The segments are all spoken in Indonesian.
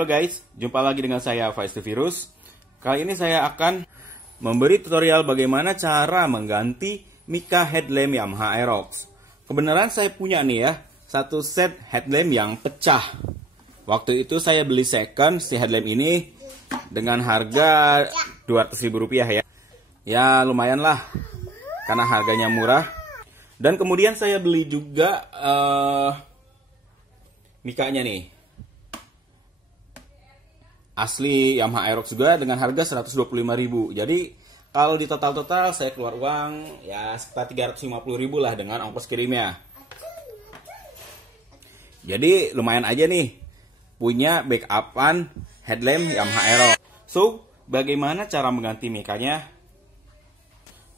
Halo guys, jumpa lagi dengan saya Faiz The Virus. Kali ini saya akan memberi tutorial bagaimana cara mengganti mica headlamp Yamaha Aerox. Kebenaran saya punya nih ya, satu set headlamp yang pecah. Waktu itu saya beli second si headlamp ini dengan harga Rp200.000 ya. Ya lumayan lah, karena harganya murah. Dan kemudian saya beli juga micanya nih, asli Yamaha Aerox juga dengan harga Rp125.000. Jadi kalau di total saya keluar uang ya sekitar Rp350.000 lah dengan ongkos kirimnya. Jadi lumayan aja nih punya backupan headlamp Yamaha Aerox. So, bagaimana cara mengganti micanya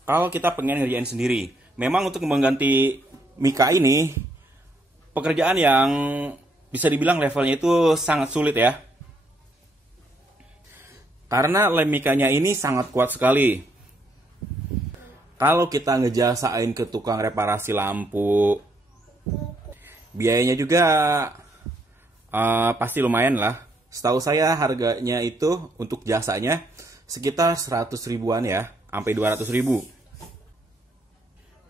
kalau kita pengen ngerjain sendiri? Memang untuk mengganti mica ini pekerjaan yang bisa dibilang levelnya itu sangat sulit ya. Karena lem micanya ini sangat kuat sekali. Kalau kita ngejasain ke tukang reparasi lampu, biayanya juga pasti lumayan lah. Setahu saya harganya itu untuk jasanya sekitar 100 ribuan ya, sampai 200 ribu.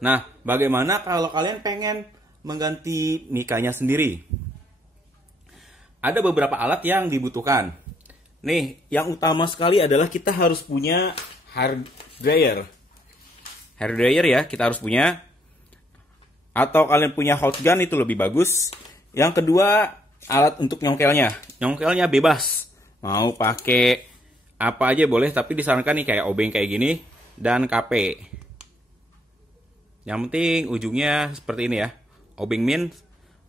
Nah, bagaimana kalau kalian pengen mengganti micanya sendiri? Ada beberapa alat yang dibutuhkan. Nih, yang utama sekali adalah kita harus punya hair dryer. Hair dryer ya, kita harus punya. Atau kalian punya hot gun itu lebih bagus. Yang kedua, alat untuk nyongkelnya. Nyongkelnya bebas. Mau pakai apa aja boleh, tapi disarankan nih kayak obeng kayak gini dan KP. Yang penting ujungnya seperti ini ya. Obeng min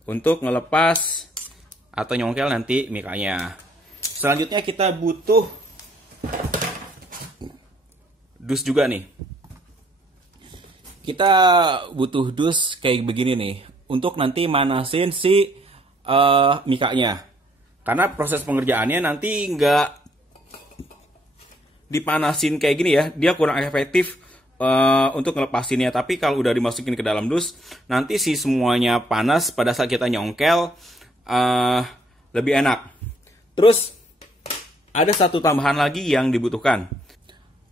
untuk ngelepas atau nyongkel nanti micanya. Selanjutnya kita butuh dus juga nih. Kita butuh dus kayak begini nih untuk nanti manasin si micanya. Karena proses pengerjaannya nanti nggak dipanasin kayak gini ya, dia kurang efektif untuk ngelepasinnya. Tapi kalau udah dimasukin ke dalam dus, nanti si semuanya panas pada saat kita nyongkel, lebih enak. Terus ada satu tambahan lagi yang dibutuhkan.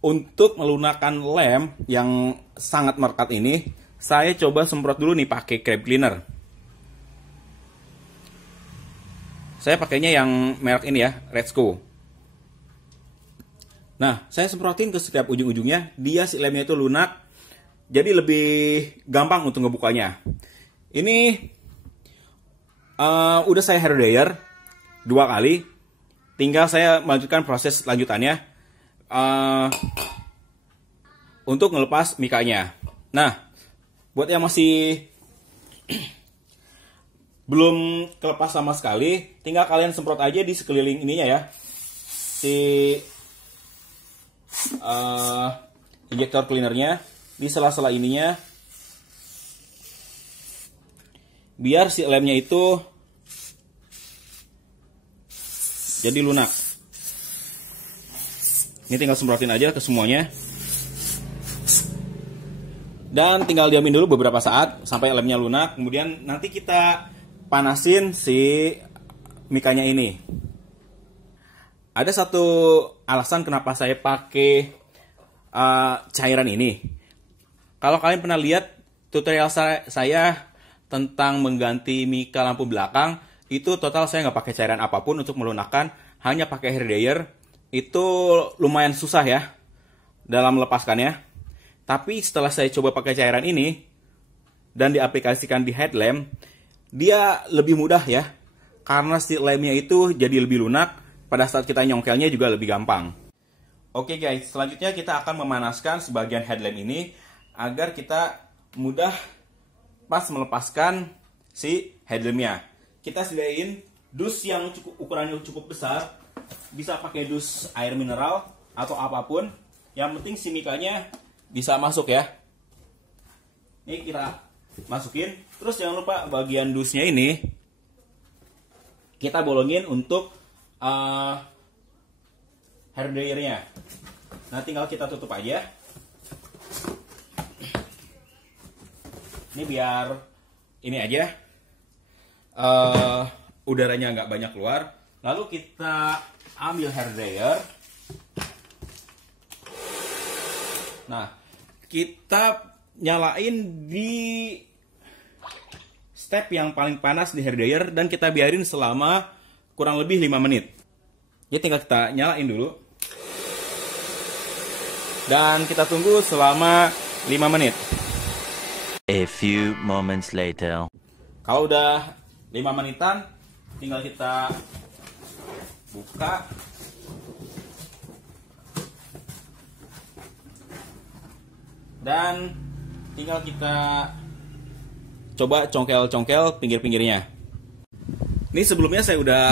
Untuk melunakkan lem yang sangat melekat ini, saya coba semprot dulu nih pakai crab cleaner. Saya pakainya yang merek ini ya, Redsco. Nah, saya semprotin ke setiap ujung-ujungnya, dia si lemnya itu lunak, jadi lebih gampang untuk ngebukanya. Ini udah saya hair dryer 2 kali, tinggal saya melanjutkan proses lanjutannya untuk ngelepas micanya. Nah, buat yang masih belum kelepas sama sekali, tinggal kalian semprot aja di sekeliling ininya ya, si injektor cleanernya di sela-sela ininya, biar si lemnya itu jadi lunak. Ini tinggal semprotin aja ke semuanya. Dan tinggal diamin dulu beberapa saat sampai lemnya lunak. Kemudian nanti kita panasin si micanya ini. Ada satu alasan kenapa saya pakai cairan ini. Kalau kalian pernah lihat tutorial saya tentang mengganti mica lampu belakang, itu total saya nggak pakai cairan apapun untuk melunakkan, hanya pakai hair dryer. Itu lumayan susah ya dalam melepaskannya. Tapi setelah saya coba pakai cairan ini dan diaplikasikan di headlamp, dia lebih mudah ya, karena si lemnya itu jadi lebih lunak. Pada saat kita nyongkelnya juga lebih gampang. Oke guys, selanjutnya kita akan memanaskan sebagian headlamp ini agar kita mudah pas melepaskan si headlampnya. Kita sediain dus yang ukurannya cukup besar, bisa pakai dus air mineral atau apapun. Yang penting si micanya bisa masuk ya. Ini kita masukin. Terus jangan lupa bagian dusnya ini kita bolongin untuk hair dryernya. Nah, tinggal kita tutup aja. Ini biar ini aja udaranya nggak banyak keluar. Lalu kita ambil hair dryer. Nah, kita nyalain di step yang paling panas di hair dryer dan kita biarin selama kurang lebih 5 menit. Jadi tinggal kita nyalain dulu. Dan kita tunggu selama 5 menit. A few moments later. Kalau udah 5 menitan, tinggal kita buka. Dan tinggal kita coba congkel-congkel pinggir-pinggirnya. Ini sebelumnya saya udah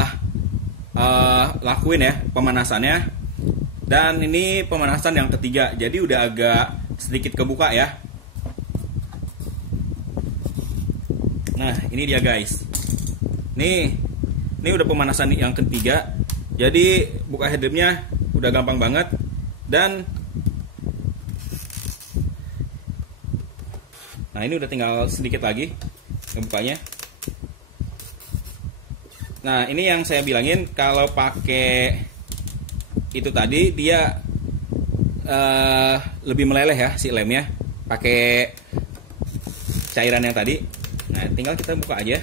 lakuin ya pemanasannya. Dan ini pemanasan yang ketiga, jadi udah agak sedikit kebuka ya. Nah, ini dia guys. Ini udah pemanasan yang ketiga. Jadi buka headlampnya udah gampang banget. Dan nah, ini udah tinggal sedikit lagi ngebukanya. Nah, ini yang saya bilangin, kalau pakai itu tadi dia lebih meleleh ya si lemnya, pakai cairan yang tadi. Nah, tinggal kita buka aja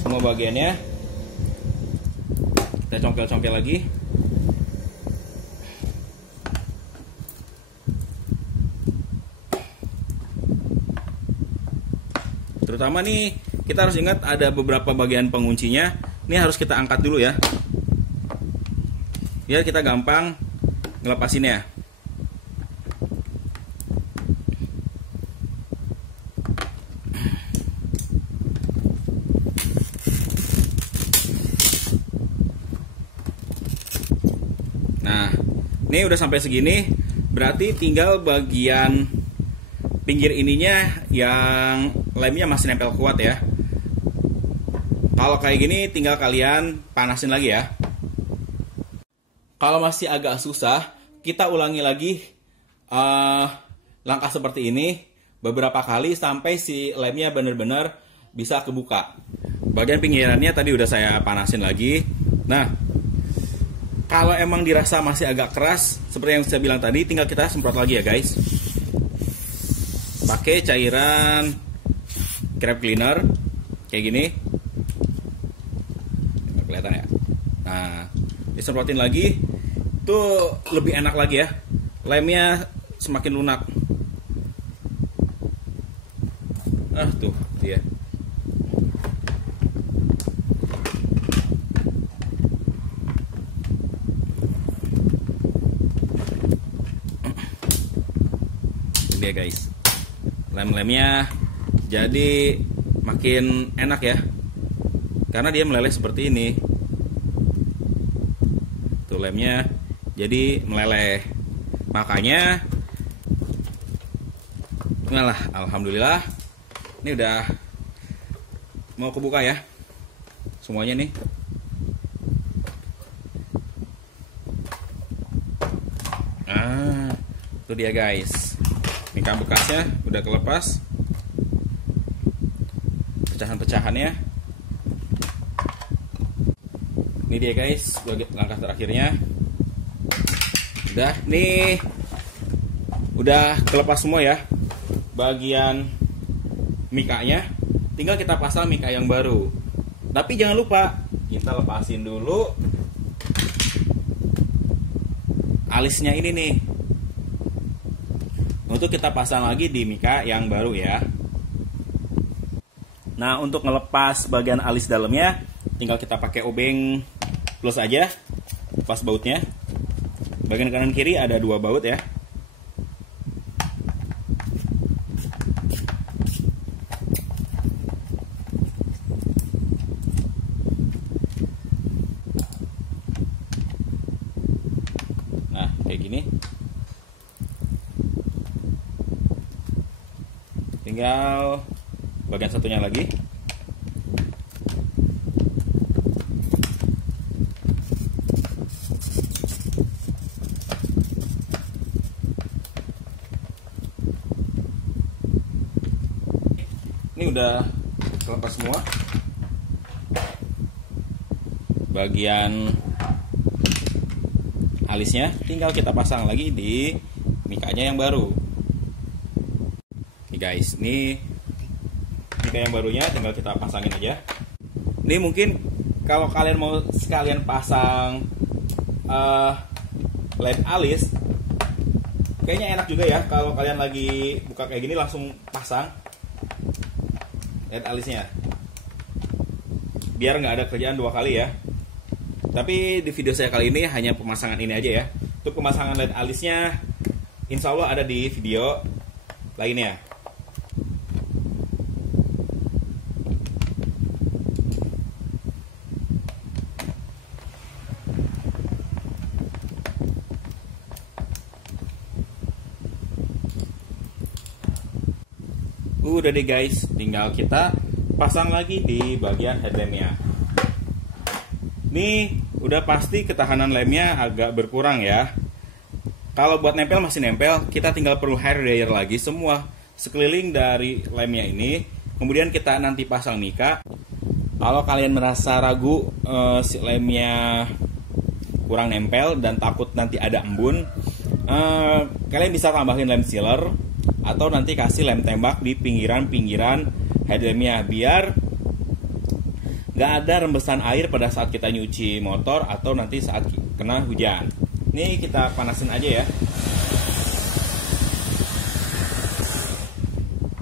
semua bagiannya, kita congkel-congkel lagi. Terutama nih, kita harus ingat ada beberapa bagian penguncinya. Ini harus kita angkat dulu ya, biar kita gampang ngelepasinnya. Nah, ini udah sampai segini, berarti tinggal bagian pinggir ininya yang lemnya masih nempel kuat ya. Kalau kayak gini tinggal kalian panasin lagi ya. Kalau masih agak susah, kita ulangi lagi langkah seperti ini beberapa kali sampai si lemnya benar-benar bisa kebuka. Bagian pinggirannya tadi udah saya panasin lagi. Nah, kalau emang dirasa masih agak keras, seperti yang saya bilang tadi, tinggal kita semprot lagi ya guys. Pakai cairan crab cleaner kayak gini. Nggak kelihatan ya. Nah, disemprotin lagi, tuh lebih enak lagi ya. Lemnya semakin lunak. Tuh dia. Ini dia guys. Lem-lemnya jadi makin enak ya, karena dia meleleh seperti ini. Tuh lemnya jadi meleleh, makanya malah alhamdulillah ini udah mau kebuka ya semuanya nih. Itu dia guys, mika bekasnya udah kelepas, pecahan-pecahannya. Ini dia guys, langkah terakhirnya. Udah nih, udah kelepas semua ya bagian mikanya. Tinggal kita pasang mika yang baru. Tapi jangan lupa kita lepasin dulu alisnya ini nih, untuk kita pasang lagi di mika yang baru ya. Nah, untuk ngelepas bagian alis dalamnya, tinggal kita pakai obeng plus aja, lepas bautnya. Bagian kanan kiri ada 2 baut ya. Nah, kayak gini. Tinggal bagian satunya lagi. Ini udah lepas semua. Bagian alisnya tinggal kita pasang lagi di mikanya yang baru. Nih guys, ini mika yang barunya tinggal kita pasangin aja. Ini mungkin kalau kalian mau sekalian pasang lem alis, kayaknya enak juga ya kalau kalian lagi buka kayak gini langsung pasang led alisnya, biar nggak ada kerjaan dua kali ya. Tapi di video saya kali ini hanya pemasangan ini aja ya. Untuk pemasangan led alisnya insya Allah ada di video lainnya. Udah deh guys, tinggal kita pasang lagi di bagian headlampnya. Nih udah pasti ketahanan lemnya agak berkurang ya. Kalau buat nempel masih nempel, kita tinggal perlu hair dryer lagi semua sekeliling dari lemnya ini. Kemudian kita nanti pasang mika. Kalau kalian merasa ragu si lemnya kurang nempel dan takut nanti ada embun, kalian bisa tambahin lem sealer atau nanti kasih lem tembak di pinggiran-pinggiran headlampnya biar nggak ada rembesan air pada saat kita nyuci motor atau nanti saat kena hujan. Ini kita panasin aja ya.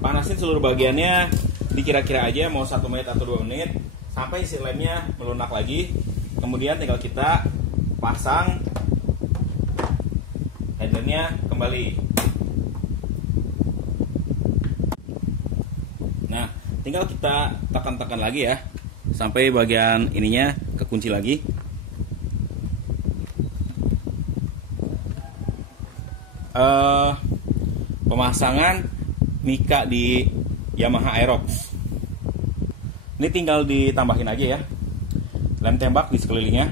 Panasin seluruh bagiannya, dikira-kira aja mau 1 menit atau 2 menit sampai si lemnya melunak lagi. Kemudian tinggal kita pasang headlampnya kembali. Nah, tinggal kita tekan-tekan lagi ya sampai bagian ininya kekunci lagi. Pemasangan mika di Yamaha Aerox. Ini tinggal ditambahin aja ya lem tembak di sekelilingnya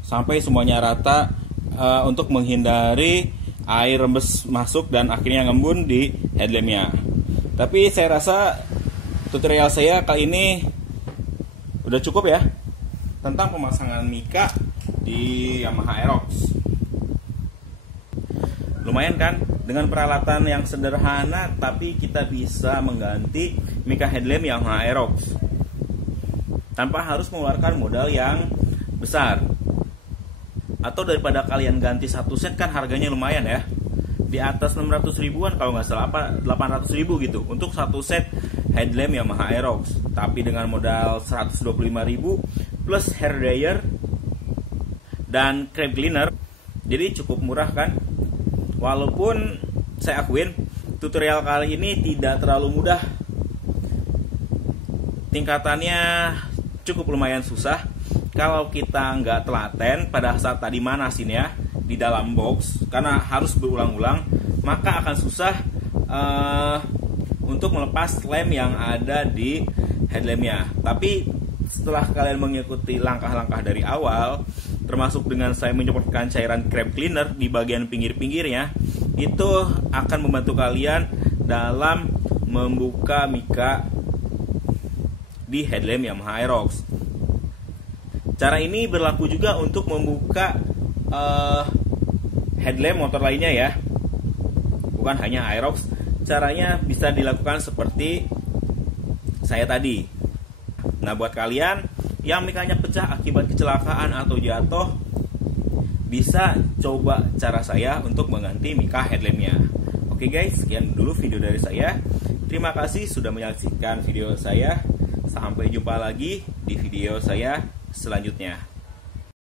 sampai semuanya rata untuk menghindari air rembes masuk dan akhirnya ngembun di headlampnya. Tapi saya rasa tutorial saya kali ini udah cukup ya tentang pemasangan mika di Yamaha Aerox. Lumayan kan, dengan peralatan yang sederhana tapi kita bisa mengganti mika headlamp Yamaha Aerox tanpa harus mengeluarkan modal yang besar. Atau daripada kalian ganti satu set kan harganya lumayan ya, di atas 600 ribuan kalau nggak salah, apa 800 ribu gitu untuk satu set headlamp Yamaha Aerox. Tapi dengan modal 125 ribu plus hair dryer dan crab cleaner, jadi cukup murah kan. Walaupun saya akuin tutorial kali ini tidak terlalu mudah, tingkatannya cukup lumayan susah. Kalau kita nggak telaten pada saat tadi manasin ya di dalam box, karena harus berulang-ulang, maka akan susah untuk melepas lem yang ada di headlampnya. Tapi setelah kalian mengikuti langkah-langkah dari awal, termasuk dengan saya menyemprotkan cairan crab cleaner di bagian pinggir-pinggirnya, itu akan membantu kalian dalam membuka mika di headlamp Yamaha Aerox. Cara ini berlaku juga untuk membuka headlamp motor lainnya ya, bukan hanya Aerox. Caranya bisa dilakukan seperti saya tadi. Nah, buat kalian yang mikanya pecah akibat kecelakaan atau jatuh, bisa coba cara saya untuk mengganti mika headlampnya. Oke guys, sekian dulu video dari saya. Terima kasih sudah menyaksikan video saya. Sampai jumpa lagi di video saya selanjutnya.